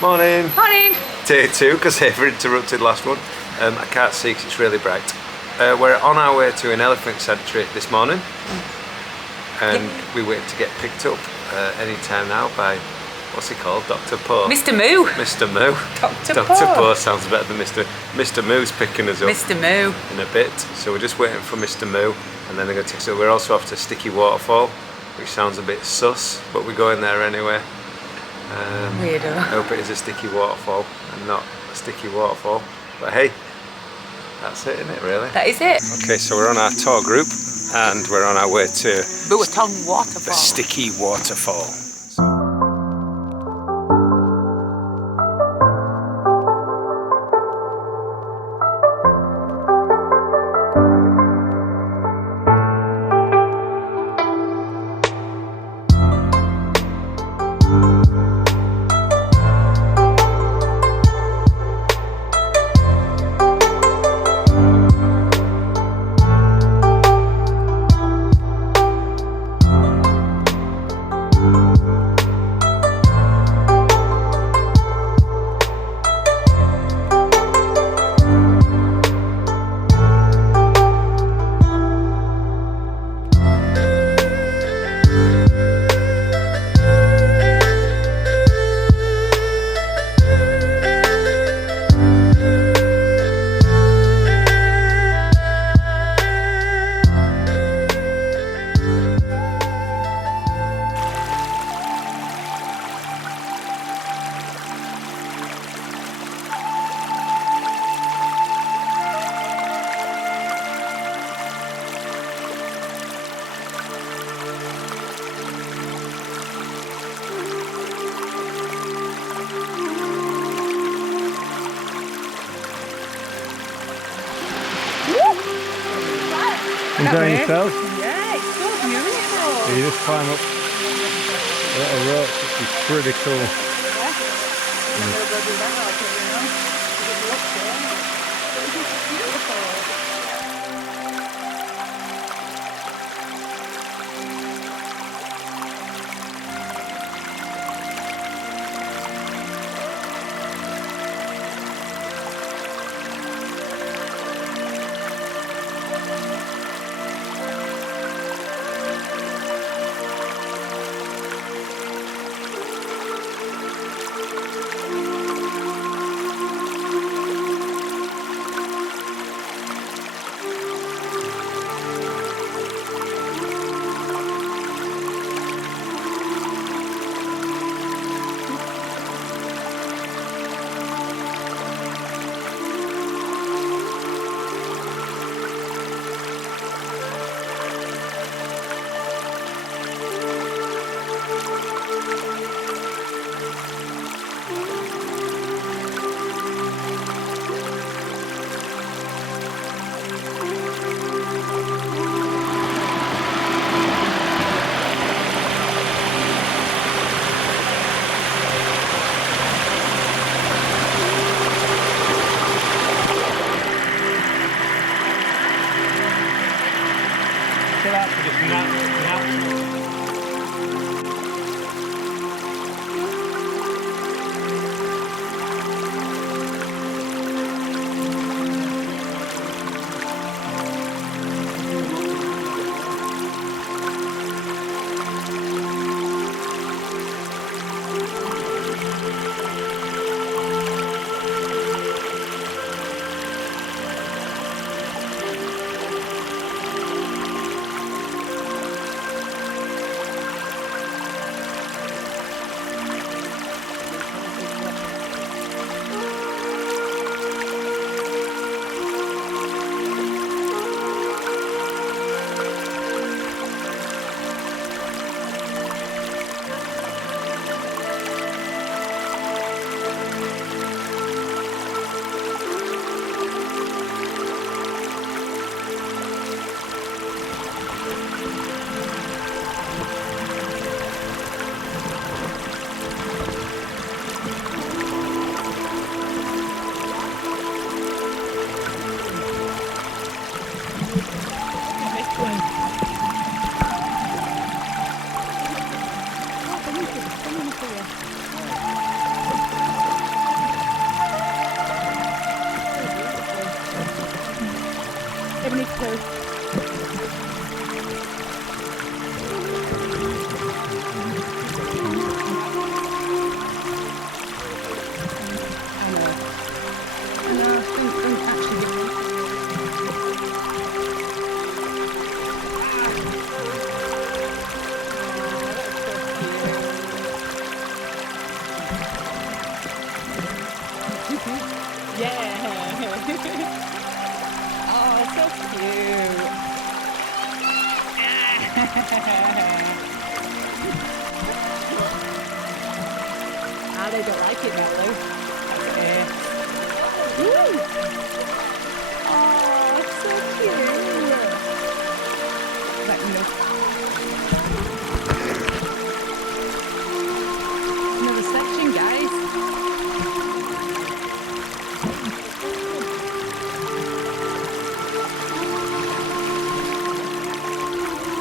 Morning. Morning. Day 2, because Ava interrupted last one. I can't see because it's really bright. We're on our way to an elephant sanctuary this morning, and we wait to get picked up any time now by, what's he called? Dr. Poe. Mr. Moo. Mr. Moo. Dr. Dr. Poe sounds better than Mr. Mr. Moo's picking us up. Mr. Moo. In a bit. So we're just waiting for Mr. Moo, and then they're going to take us. So we're also off to Sticky Waterfall, which sounds a bit sus, but we're going there anyway. Weirdo. I hope it is a sticky waterfall and not a sticky waterfall. But hey, that's it, isn't it, really? That is it. Okay, so we're on our tour group and we're on our way to Waterfall. the Sticky Waterfall. Enjoying yourself? Yeah, it's so beautiful. You just climb up a little rope, which is pretty cool. Yeah. Oh, so cute. Ah, they don't like it, Mello. Okay. Woo! Oh, so cute. Let me know. Another section, guys.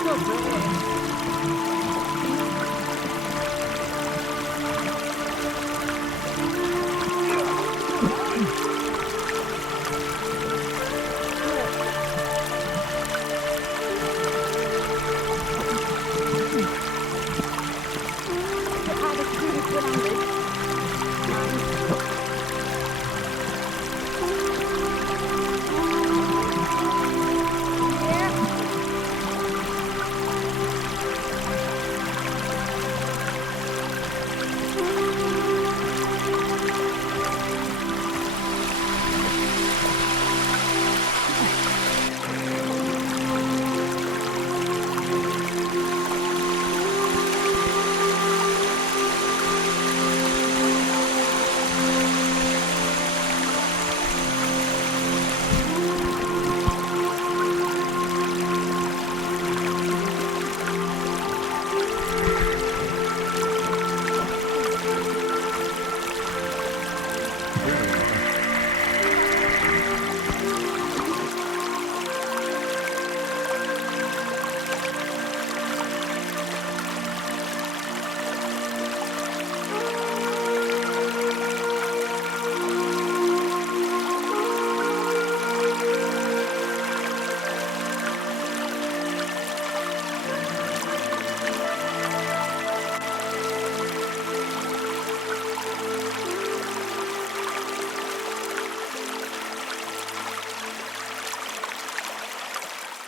So pretty.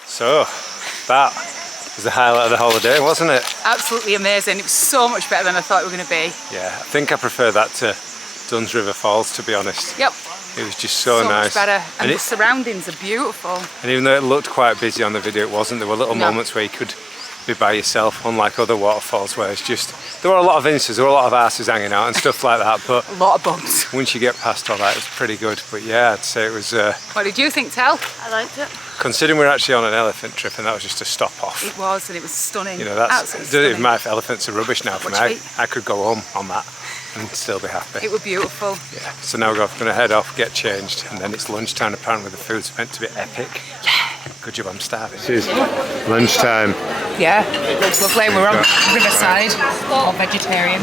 So that was the highlight of the holiday, wasn't it? Absolutely amazing. It was so much better than I thought it was going to be. Yeah, I think I prefer that to Dunn's River Falls, to be honest. Yep. It was just so nice. Much better. And the it, surroundings are beautiful. and even though it looked quite busy on the video, it wasn't. There were little moments where you could be by yourself, unlike other waterfalls where it's just, there were a lot of instances, there were a lot of asses hanging out and stuff like that, but A lot of bumps. once you get past all that, it's pretty good. But yeah, I'd say it was, What did you think, Tel? I liked it. considering we're actually on an elephant trip and that was just a stop off. It was, and it was stunning. You know, that's, absolutely it doesn't even stunning. matter if elephants are rubbish now for me. What you I could go home on that and still be happy. It was beautiful. Yeah, so now we're going to head off, get changed, and then it's lunchtime. Apparently the food's meant to be epic. Yeah. Good job, I'm starving. This is lunchtime. Yeah, it looks lovely. We're on Riverside, all vegetarian.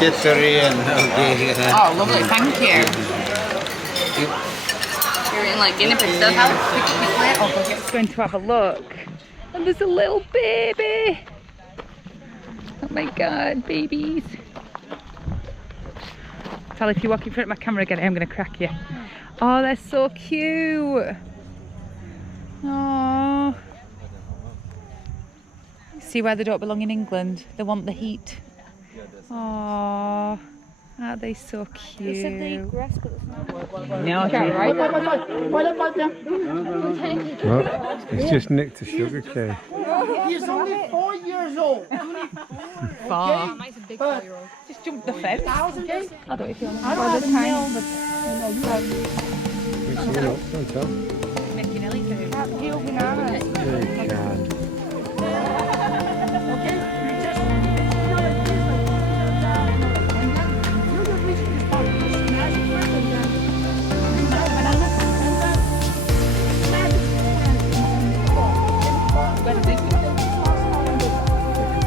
Vegetarian, okay. Oh, lovely, thank you. You're in like guinea pig stuff. Oh, we're just going to have a look. And there's a little baby. Oh my God, babies. Tell if you walk in front of my camera again, I'm going to crack you. Oh, they're so cute. Oh. See why they don't belong in England? They want the heat. Oh, are they so cute? No, It's just nicked a sugar cane. He's only 4 years old. Far. Just jump the fence. I don't know if you want to go the time. Don't tell. Making Ellie Peel bananas. Yeah, you can.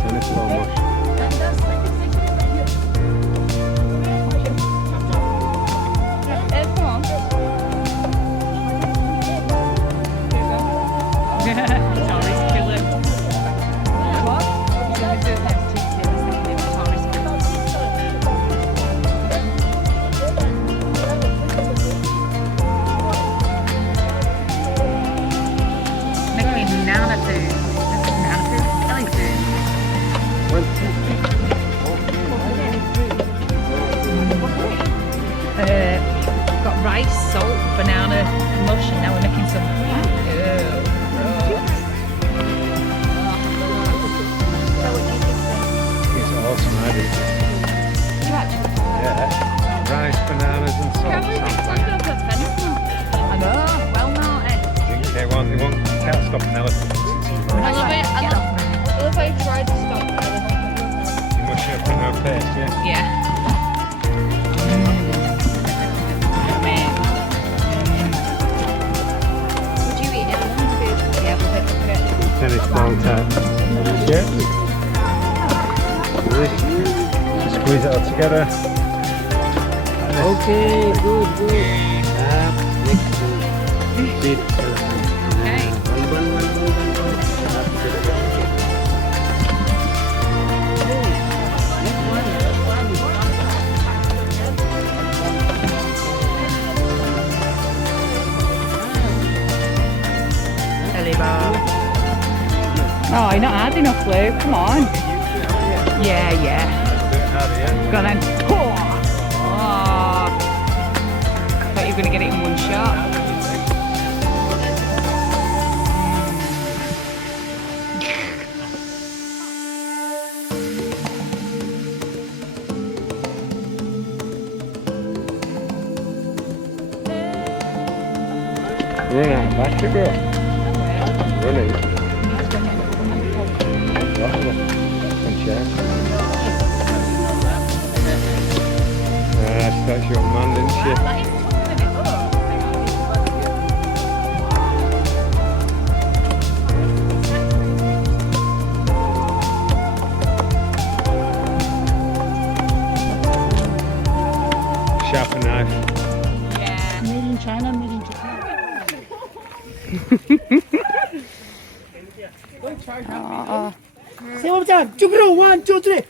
Tennis ball much. Come on. tight. Yeah. Squeeze it all together. Okay, good, good. Next bit. Okay. One. Oh, you're not hard enough, Luke. Come on. Yeah, yeah. Go on then. Oh. I thought you were going to get it in one shot. Run out faster, girl. Running. That's your man, didn't she? Sharper knife. Yeah. Made in China, made in Japan. Oh. Say one more time. 1, 2, 3.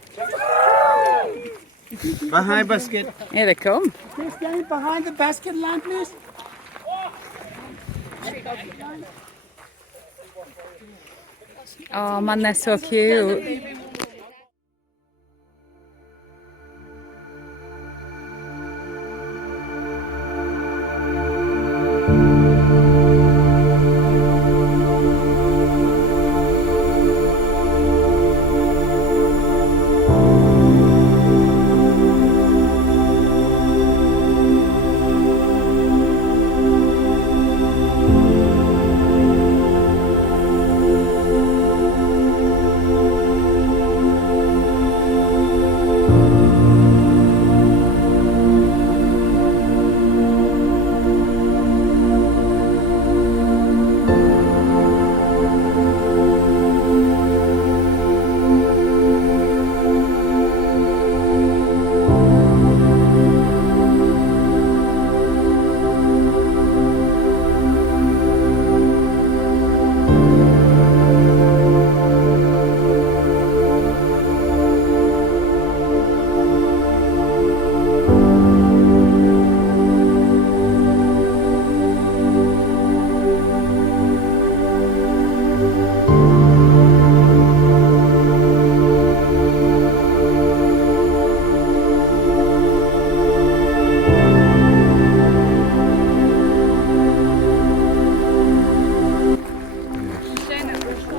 Behind basket. Here they come. Please stand behind the basket line, please. Oh man, they're so cute.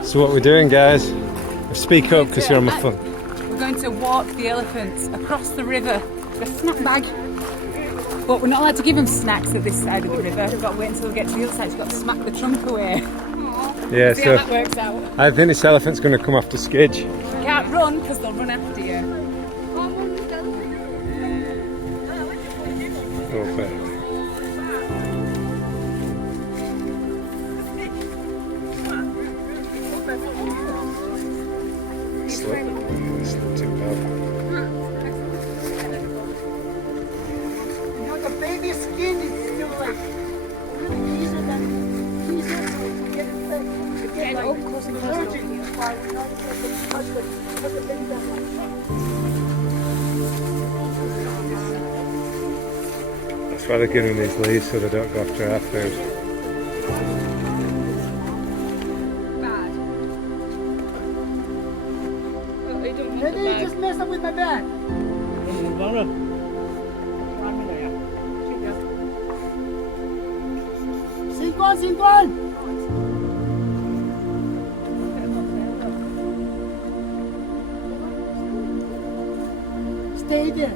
So what we're doing, guys? Speak up because you're on my phone. We're going to walk the elephants across the river. A snack bag. But we're not allowed to give them snacks at this side of the river. We've got to wait until we get to the other side. We've got to smack the trunk away. Yeah, See so how that works out. I think this elephant's going to come after Skidge. You can't run because they'll run after you. Oh, fair. Slow too bad. You know, the baby skin is still like really easier than easier to get it like allergic. That's why we're not supposed to touch the baby that much. That's why they're giving these leaves so they don't go after our food. Maybe you just messed up with my bag. Cinquan. Stay there.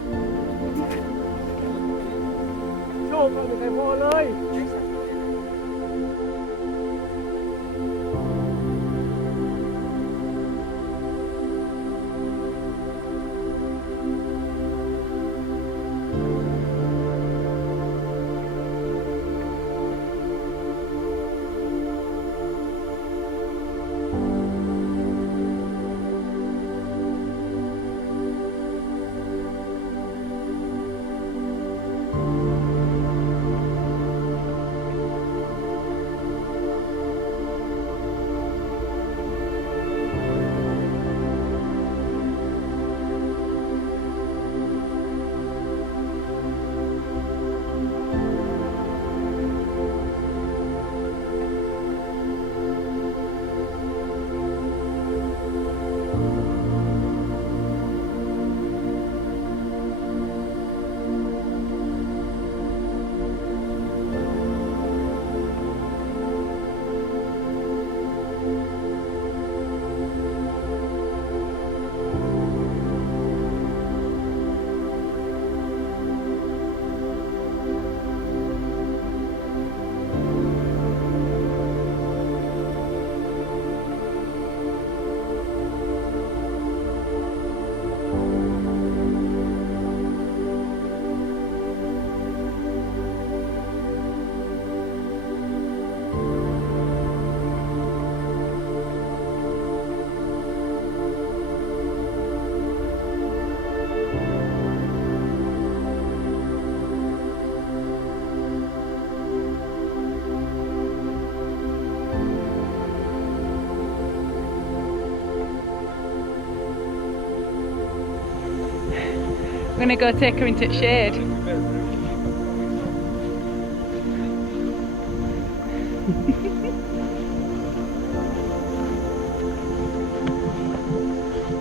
gonna go take her into the shade.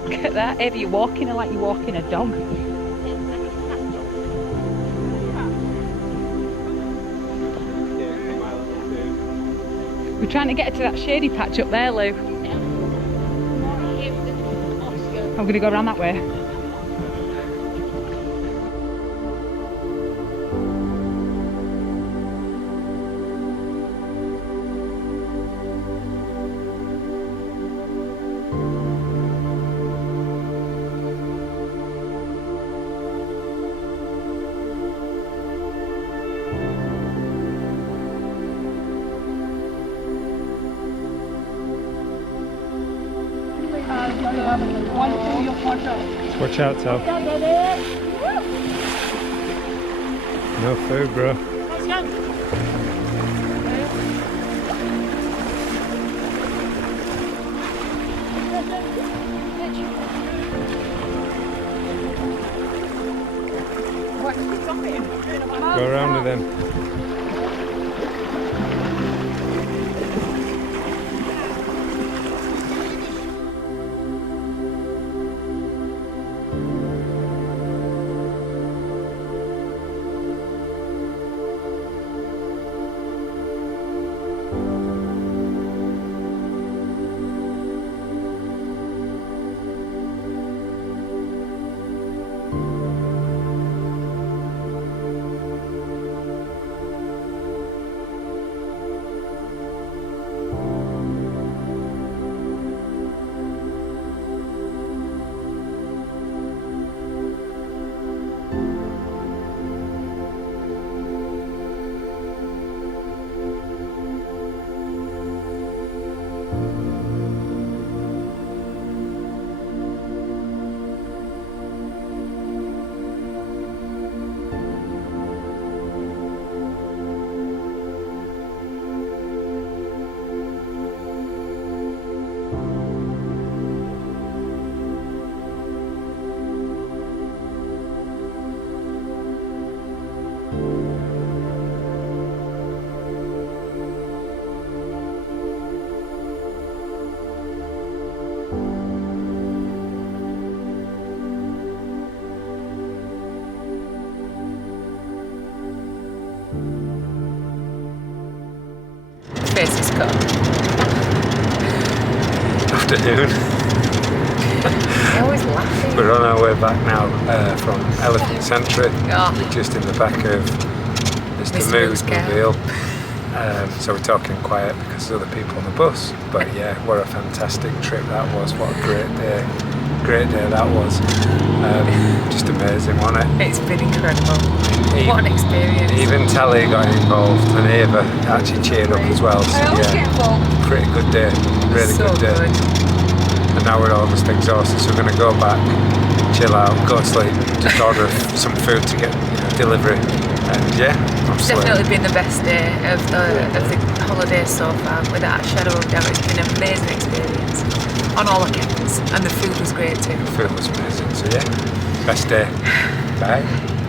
Look at that, Ava, you're walking her like you're walking a dog. We're trying to get her to that shady patch up there, Lou. I'm gonna go around that way. Watch out, Tal. No food, bro. Go around with them. Face is cut. Afternoon. I always laughing. We're on our way back now from Elephant Sanctuary. Oh. We're just in the back of Mr. Mood's mobile. So we're talking quiet because there's other people on the bus. But yeah, what a fantastic trip that was. What a great day. Great day that was. Just amazing, wasn't it? It's been incredible. What an experience. Even Tally got involved and Ava actually cheered up as well. So I always get involved. pretty good day. Really So good day. good. And now we're all just exhausted, so we're going to go back, chill out, go to sleep, just order some food to get delivery. And yeah, It's definitely been the best day of the holiday so far, without a shadow of doubt. It's been an amazing experience on all accounts, and the food was great too. Food was amazing, so yeah, best day. Bye.